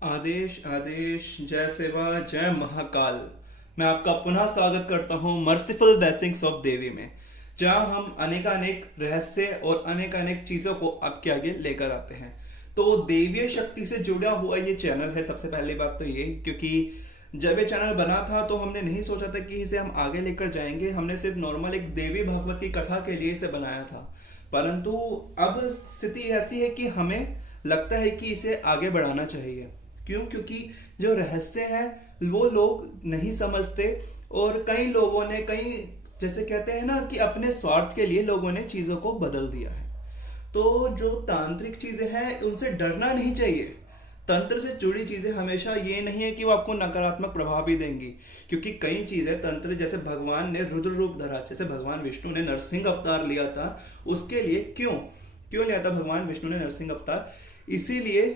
आदेश आदेश, जय सेवा, जय महाकाल। मैं आपका पुनः स्वागत करता हूँ मर्सीफुल ब्लेसिंग्स ऑफ देवी में, जहाँ हम अनेकानेक रहस्य और अनेकानेक चीज़ों को आपके आगे लेकर आते हैं। तो देवीय शक्ति से जुड़ा हुआ ये चैनल है। सबसे पहली बात तो ये, क्योंकि जब ये चैनल बना था तो हमने नहीं सोचा था कि इसे हम आगे लेकर जाएंगे। हमने सिर्फ नॉर्मल एक देवी भागवत की कथा के लिए इसे बनाया था, परंतु अब स्थिति ऐसी है कि हमें लगता है कि इसे आगे बढ़ाना चाहिए। क्यों? क्योंकि जो रहस्य हैं वो लोग नहीं समझते, और कई लोगों ने कई, जैसे कहते हैं ना, कि अपने स्वार्थ के लिए लोगों ने चीज़ों को बदल दिया है। तो जो तांत्रिक चीज़ें हैं उनसे डरना नहीं चाहिए। तंत्र से जुड़ी चीज़ें हमेशा ये नहीं है कि वो आपको नकारात्मक प्रभाव ही देंगी, क्योंकि कई चीज़ें तंत्र, जैसे भगवान ने रुद्र रूप धरा, जैसे भगवान विष्णु ने नरसिंह अवतार लिया था, उसके लिए क्यों क्यों लिया था भगवान विष्णु ने नरसिंह अवतार? इसीलिए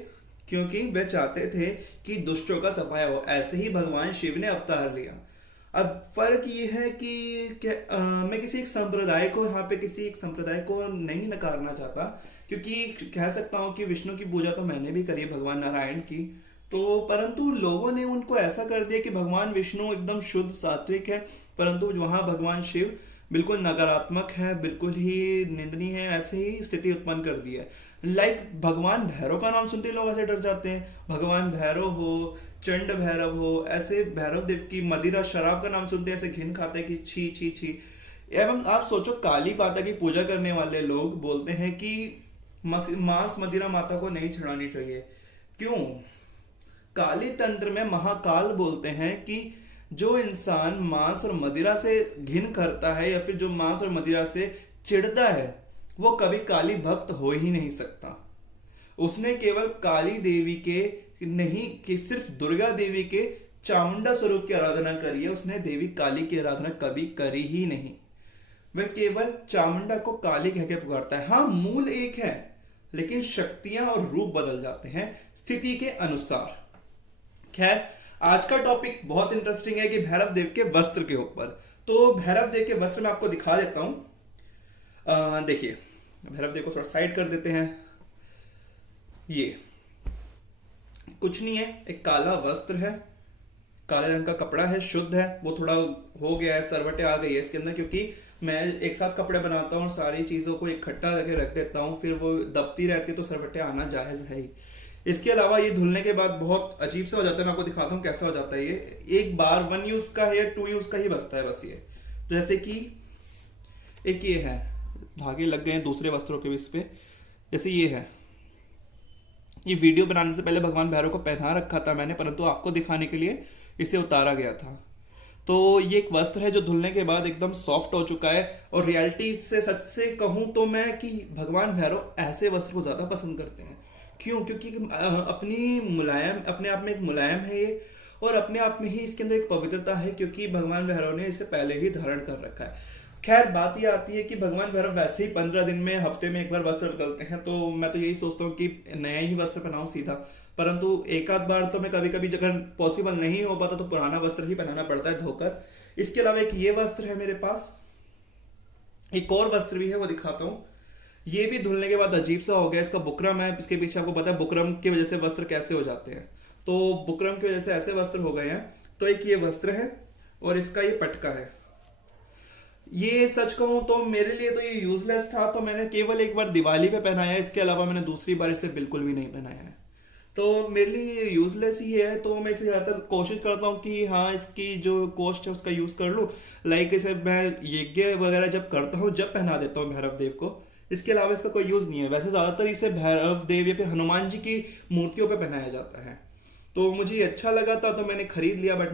क्योंकि वे चाहते थे कि दुष्टों का सफाया हो। ऐसे ही भगवान शिव ने अवतार लिया। अब फर्क ये है कि मैं किसी एक संप्रदाय को, यहाँ पे किसी एक संप्रदाय को नहीं नकारना चाहता, क्योंकि कह सकता हूँ कि विष्णु की पूजा तो मैंने भी करी है, भगवान नारायण की। तो परंतु लोगों ने उनको ऐसा कर दिया कि भगवान विष्णु एकदम शुद्ध सात्विक है, परंतु वहाँ भगवान शिव बिल्कुल नकारात्मक है, बिल्कुल ही निंदनीय है। ऐसे ही स्थिति उत्पन्न कर दी है। भगवान भैरव का नाम सुनते ही लोग ऐसे डर जाते हैं। भगवान भैरव हो, चंड भैरव हो, ऐसे भैरव देव की मदिरा शराब का नाम सुनते हैं ऐसे घिन खाते हैं कि छी छी छी। एवं आप सोचो, काली माता की पूजा करने वाले लोग बोलते हैं कि मांस मदिरा माता को नहीं चढ़ानी चाहिए। क्यों? काली तंत्र में महाकाल बोलते हैं कि जो इंसान मांस और मदिरा से घिन करता है, या फिर जो मांस और मदिरा से चिढ़ता है, वो कभी काली भक्त हो ही नहीं सकता। उसने केवल काली देवी के नहीं, कि सिर्फ दुर्गा देवी के चामुंडा स्वरूप की आराधना करी है। उसने देवी काली की आराधना कभी करी ही नहीं। वह केवल चामुंडा को काली कह के पुकारता है। हाँ, मूल एक है, लेकिन शक्तियां और रूप बदल जाते हैं स्थिति के अनुसार। खैर, आज का टॉपिक बहुत इंटरेस्टिंग है कि भैरव देव के वस्त्र के ऊपर। तो भैरव देव के वस्त्र मैं आपको दिखा देता हूं। देखिए, भैरव देव को थोड़ा साइड कर देते हैं। ये कुछ नहीं है, एक काला वस्त्र है, काले रंग का कपड़ा है, शुद्ध है। वो थोड़ा हो गया है, सरवटें आ गई है इसके अंदर, क्योंकि मैं एक साथ कपड़े बनाता हूँ और सारी चीज़ों को इकट्ठा करके रख देता हूँ, फिर वो दबती रहती है तो सरवटें आना जायज़ है ही। इसके अलावा ये धुलने के बाद बहुत अजीब सा हो जाता है। मैं आपको दिखाता हूँ कैसा हो जाता है। ये एक बार 1 यूज़ का है या 2 यूज़ का ही बचता है बस। ये जैसे कि एक ये है, धागे लग गए हैं दूसरे वस्त्रों के इस पे। जैसे ये है, ये वीडियो बनाने से पहले भगवान भैरव को पहना रखा था मैंने, परंतु आपको दिखाने के लिए इसे उतारा गया था। तो ये एक वस्त्र है जो धुलने के बाद एकदम सॉफ्ट हो चुका है। और रियलिटी से, सच से कहूँ तो मैं, कि भगवान भैरव ऐसे वस्त्र को ज़्यादा पसंद करते हैं। क्यों? क्योंकि अपनी मुलायम, अपने आप में एक मुलायम है ये, और अपने आप में ही इसके अंदर एक पवित्रता है, क्योंकि भगवान भैरव ने इसे पहले ही धारण कर रखा है। खैर, बात ये आती है कि भगवान भैरव वैसे ही 15 दिन में, हफ्ते में एक बार वस्त्र बदलते हैं। तो मैं तो यही सोचता हूँ कि नया ही वस्त्र पहनाऊं सीधा। परंतु एक आध बार तो मैं कभी कभी, अगर पॉसिबल नहीं हो पाता, तो पुराना वस्त्र ही पहनाना पड़ता है धोकर। इसके अलावा एक ये वस्त्र है मेरे पास, एक और वस्त्र भी है, वो दिखाता हूँ। ये भी धुलने के बाद अजीब सा हो गया। इसका बुकरम है, इसके पीछे आपको पता है बुकरम की वजह से वस्त्र कैसे हो जाते हैं। तो बुकरम की वजह से ऐसे वस्त्र हो गए हैं। तो एक ये वस्त्र है, और इसका ये पटका है। ये सच कहूं तो मेरे लिए तो ये यूजलेस था, तो मैंने केवल एक बार दिवाली पे पहनाया है। इसके अलावा मैंने दूसरी बार इसे बिल्कुल भी नहीं पहनाया है। तो मेरे लिए ये यूजलेस ही है। तो मैं इसे ज़्यादातर कोशिश करता हूँ कि हाँ, इसकी जो कॉस्ट है उसका यूज़ कर लूँ। लाइक इसे मैं यज्ञ वगैरह जब करता हूँ, जब पहना देता हूँ भैरव देव को। इसके अलावा इसका कोई यूज़ नहीं है। वैसे ज़्यादातर इसे भैरव देव या फिर हनुमान जी की मूर्तियों पे पहनाया जाता है। तो मुझे ये अच्छा लगा था तो मैंने खरीद लिया, बट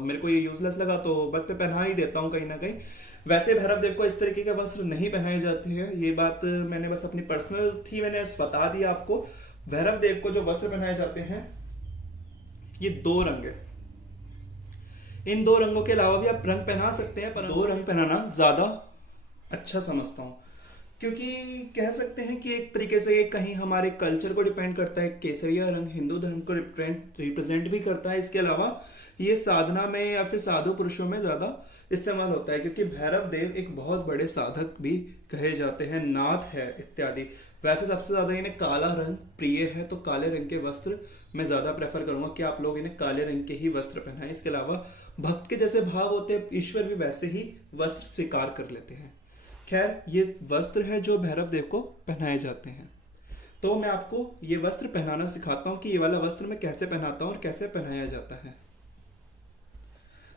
मेरे को ये यूजलेस लगा तो बट पे पहना ही देता हूँ कहीं ना कहीं। वैसे भैरव देव को इस तरीके के वस्त्र नहीं पहनाए जाते हैं। ये बात मैंने बस अपनी पर्सनल थी, मैंने बता दिया आपको। भैरव देव को जो वस्त्र पहनाए जाते हैं, ये 2 रंग है। इन 2 रंगों के अलावा भी आप रंग पहना सकते हैं, पर 2 रंग पहनाना ज्यादा अच्छा समझता हूँ। क्योंकि कह सकते हैं कि एक तरीके से ये कहीं हमारे कल्चर को डिपेंड करता है। केसरिया रंग हिंदू धर्म को रिप्रेजेंट भी करता है। इसके अलावा ये साधना में या फिर साधु पुरुषों में ज़्यादा इस्तेमाल होता है, क्योंकि भैरव देव एक बहुत बड़े साधक भी कहे जाते हैं, नाथ है इत्यादि। वैसे सबसे ज़्यादा इन्हें काला रंग प्रिय है, तो काले रंग के वस्त्र मैं ज़्यादा प्रेफर करूंगा कि आप लोग इन्हें काले रंग के ही वस्त्र पहनाएं। इसके अलावा भक्त के जैसे भाव होते हैं, ईश्वर भी वैसे ही वस्त्र स्वीकार कर लेते हैं। खैर, ये वस्त्र है जो भैरव देव को पहनाए जाते हैं। तो मैं आपको ये वस्त्र पहनाना सिखाता हूँ कि ये वाला वस्त्र मैं कैसे पहनाता हूँ और कैसे पहनाया जाता है।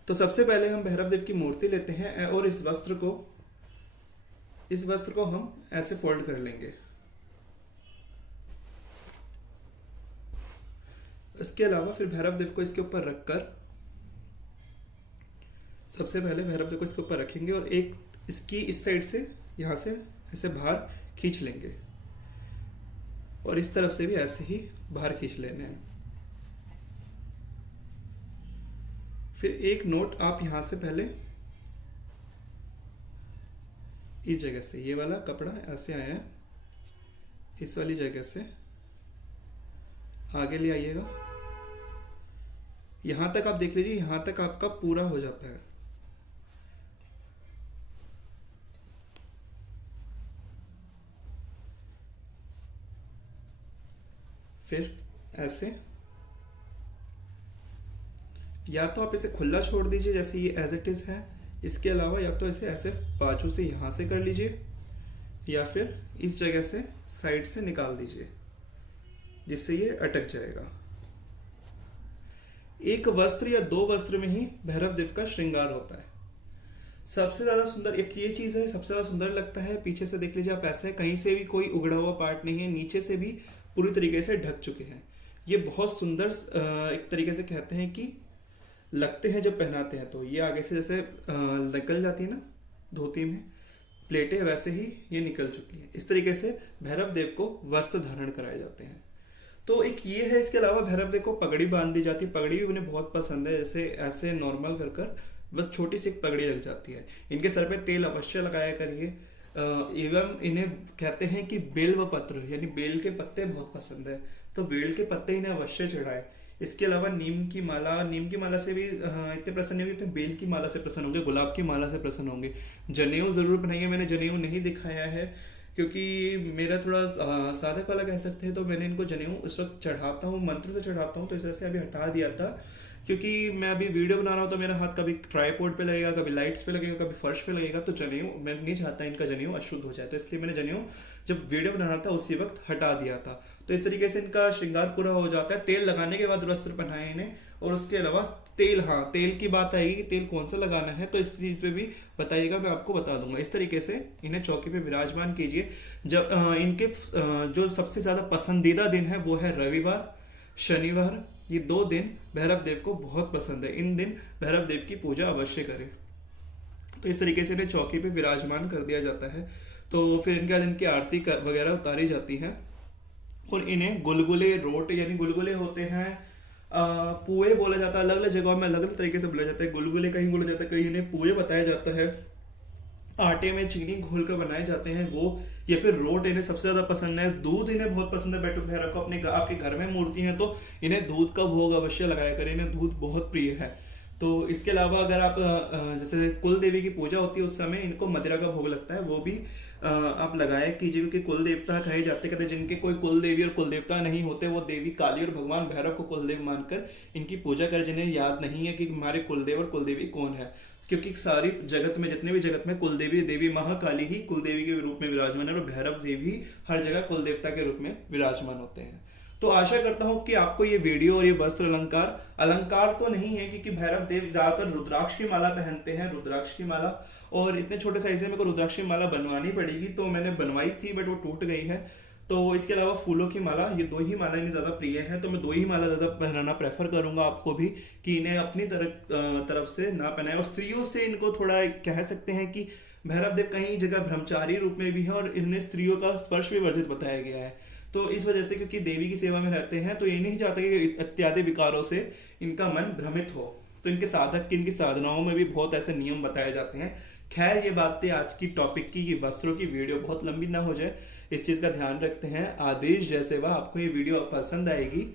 तो सबसे पहले हम भैरव देव की मूर्ति लेते हैं और इस वस्त्र को हम ऐसे फोल्ड कर लेंगे। इसके अलावा फिर भैरव देव को इसके ऊपर रखकर, सबसे पहले भैरव देव को इसके ऊपर रखेंगे और एक इसकी इस साइड से यहाँ से ऐसे बाहर खींच लेंगे और इस तरफ से भी ऐसे ही बाहर खींच लेने हैं। फिर एक नोट आप यहाँ से पहले इस जगह से, ये वाला कपड़ा ऐसे आया है, इस वाली जगह से आगे ले आइएगा। यहां तक आप देख लीजिए, यहां तक आपका पूरा हो जाता है। फिर ऐसे, या तो आप इसे खुला छोड़ दीजिए जैसे ये एज इट इज है, इसके अलावा या तो इसे ऐसे बाजू से यहां से कर लीजिए या फिर इस जगह से साइड से निकाल दीजिए जिससे ये अटक जाएगा। एक वस्त्र या दो वस्त्र में ही भैरव देव का श्रृंगार होता है। सबसे ज्यादा सुंदर एक ये चीज है, सबसे ज्यादा सुंदर लगता है। पीछे से देख लीजिए आप, ऐसे कहीं से भी कोई उगड़ा हुआ पार्ट नहीं है, नीचे से भी पूरी तरीके से ढक चुके हैं। ये बहुत सुंदर एक तरीके से कहते हैं कि लगते हैं जब पहनाते हैं। तो ये आगे से जैसे निकल जाती है ना धोती में प्लेटें, वैसे ही ये निकल चुकी है। इस तरीके से भैरव देव को वस्त्र धारण कराए जाते हैं। तो एक ये है। इसके अलावा भैरव देव को पगड़ी बांध दी जाती है। पगड़ी भी उन्हें बहुत पसंद है, जैसे ऐसे नॉर्मल कर कर बस छोटी सी एक पगड़ी लग जाती है। इनके सर पे तेल अवश्य लगाया करिए। एवं इन्हें कहते हैं कि बेल व पत्र यानी बेल के पत्ते बहुत पसंद है, तो बेल के पत्ते इन्हें अवश्य चढ़ाए। इसके अलावा नीम की माला से भी इतने प्रसन्न होंगे, तो बेल की माला से प्रसन्न होंगे, गुलाब की माला से प्रसन्न होंगे। जनेऊ जरूर बनाइए। मैंने जनेऊ नहीं दिखाया है क्योंकि मेरा थोड़ा साधक वाला कह सकते हैं, तो मैंने इनको जनेऊ उस वक्त चढ़ाता हूँ, मंत्र से चढ़ाता हूँ, तो इस तरह से अभी हटा दिया था क्योंकि मैं अभी वीडियो बना रहा हूँ तो मेरा हाथ कभी ट्राईपोड पे लगेगा, कभी लाइट्स पे लगेगा, कभी फर्श पे लगेगा, तो जनेऊ मैं नहीं चाहता इनका जनेऊ अशुद्ध हो जाए, तो इसलिए मैंने जनेऊ जब वीडियो बना रहा था उसी वक्त हटा दिया था। तो इस तरीके से इनका श्रृंगार पूरा हो जाता है। तेल लगाने के बाद वस्त्र पहनाए इन्हें। और उसके अलावा तेल, हाँ तेल की बात आएगी कि तेल कौन सा लगाना है, तो इस चीज़ पे भी बताइएगा, मैं आपको बता दूंगा। इस तरीके से इन्हें चौकी पे विराजमान कीजिए। जब इनके जो सबसे ज़्यादा पसंदीदा दिन है वो है रविवार, शनिवार। ये 2 दिन भैरव देव को बहुत पसंद है। इन दिन भैरव देव की पूजा अवश्य करें। तो इस तरीके से इन्हें चौकी पे विराजमान कर दिया जाता है। तो फिर इनकी आरती वगैरह उतारी जाती है और इन्हें गुलगुले, रोट यानी गुलगुले होते हैं, पुए बोला जाता है। अलग अलग जगहों में अलग अलग तरीके से बोला जाता है। गुलगुले कहीं बोला जाता है, कहीं इन्हें पुए बताया जाता है। आटे में चीनी घोल कर बनाए जाते हैं वो, या फिर रोट इन्हें सबसे ज्यादा पसंद है। दूध इन्हें बहुत पसंद है। बैठो भैरव को अपने आपके घर में मूर्ति है तो इन्हें दूध का भोग अवश्य लगाया करें, इन्हें दूध बहुत प्रिय है। तो इसके अलावा अगर आप जैसे कुल देवी की पूजा होती है उस समय इनको मदिरा का भोग लगता है, वो भी आप लगाया कीजिए, क्योंकि कुल देवता कहे जाते कहते जिनके कोई कुल देवी और कुल देवता नहीं होते वो देवी काली और भगवान भैरव को कुलदेव मानकर इनकी पूजा कर, जिन्हें याद नहीं है कि हमारे कुलदेव और कुलदेवी कौन है। क्योंकि सारी जगत में, जितने भी जगत में कुलदेवी देवी महाकाली ही कुलदेवी के रूप में विराजमान है और भैरव देवी हर जगह कुलदेवता के रूप में विराजमान होते हैं। तो आशा करता हूं कि आपको ये वीडियो और ये वस्त्र अलंकार तो नहीं है, क्योंकि भैरव देव ज्यादातर रुद्राक्ष की माला पहनते हैं, रुद्राक्ष की माला। और इतने छोटे साइज में मेरे को रुद्राक्ष की माला बनवानी पड़ेगी, तो मैंने बनवाई थी बट वो टूट गई है। तो इसके अलावा फूलों की माला, ये 2 ही माला इन्हें ज्यादा प्रिय है, तो मैं 2 ही माला ज्यादा पहनाना प्रेफर करूंगा आपको भी, कि इन्हें अपनी तरफ से ना पहनाए। और स्त्रियों से इनको थोड़ा कह सकते हैं कि भैरव देव कहीं जगह ब्रह्मचारी रूप में भी है और इन्हें स्त्रियों का स्पर्श भी वर्जित बताया गया है। तो इस वजह से, क्योंकि देवी की सेवा में रहते हैं, तो ये नहीं चाहते कि इत्यादि विकारों से इनका मन भ्रमित हो। तो इनके साधक की, इनकी साधनाओं में भी बहुत ऐसे नियम बताए जाते हैं। खैर, ये बातें आज की टॉपिक की, ये वस्त्रों की वीडियो बहुत लंबी ना हो जाए, इस चीज का ध्यान रखते हैं। आदेश जय सेवा, आपको ये वीडियो पसंद आएगी।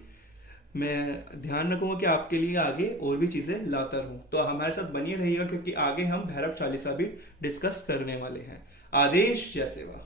मैं ध्यान रखूंगा कि आपके लिए आगे और भी चीजें लाता रहूं। तो हमारे साथ बनिए रहिएगा, क्योंकि आगे हम भैरव चालीसा भी डिस्कस करने वाले हैं। आदेश जय सेवा।